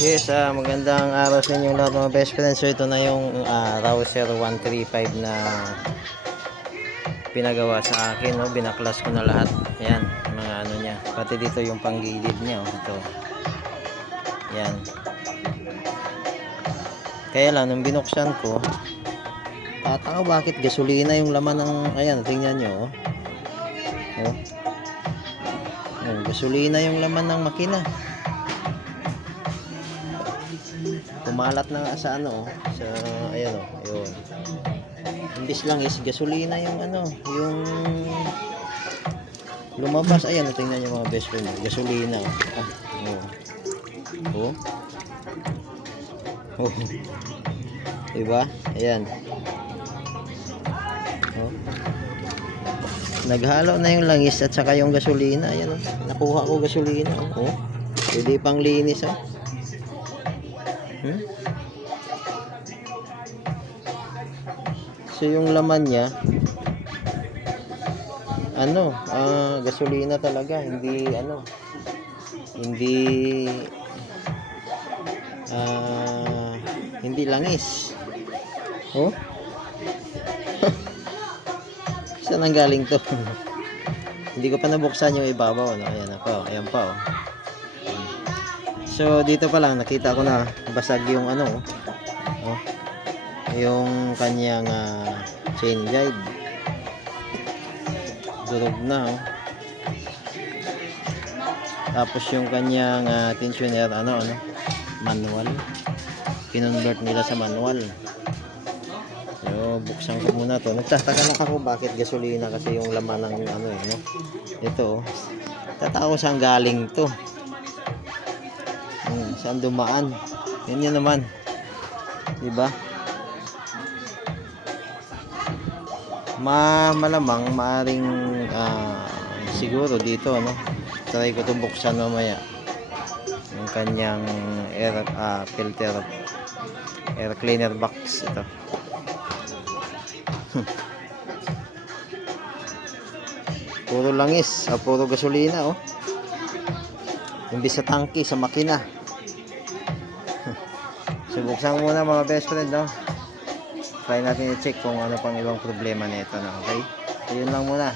Yes, magandang araw sa inyong lahat mga best friends. So ito na yung Rouser 135 na pinagawa sa akin, no? Binaklas ko na lahat. Ayan, mga ano niya. Pati dito yung panggilid niya, oh. Ito. Ayan. Kaya lang, nung binuksan ko, tataka bakit gasolina yung laman ng, ayan, tingnan nyo, oh. Oh. Oh, gasolina yung laman ng makina. Kumalat na nga sa ano, sa ayan, oh, ayun. Imbis lang is gasolina yung ano, yung lumabas. Ayan, tingnan niyo mga best friend, gasolina. Oh. Oh. Diba? Ayan. Oh. Naghalo na yung langis at saka yung gasolina. Ayan, oh. Nakuha ko gasolina. Oh. Pwede pang linis, oh. So yung laman niya ano, gasolina talaga, hindi ano, hindi hindi langis. Oh. Saan ang galing to? Hindi ko pa nabuksan yung ibabaw, no? Ayan pa, ayan pa, oh. So dito pa lang nakita ko na basag yung ano, oh. Yung kanyang chain guide. Durog na, oh. Tapos yung kanyang tensioner manual. Kinonvert nila sa manual. So buksan ko muna to. Nagtataka lang ako bakit gasolina kasi yung laman ng ano, no? Ito, oh. Tataka ko saan galing to. Saan dumaan? Yan naman. Diba? Malamang maaring siguro dito, no? Try ko to buksan mamaya. Yung kanyang filter, air cleaner box ito. Puro langis, puro gasolina, oh. Imbis sa tangke, sa makina. So buksan muna mga best friend, no? Try natin i-check kung ano pang ibang problema nito, no? Okay? So yun lang muna.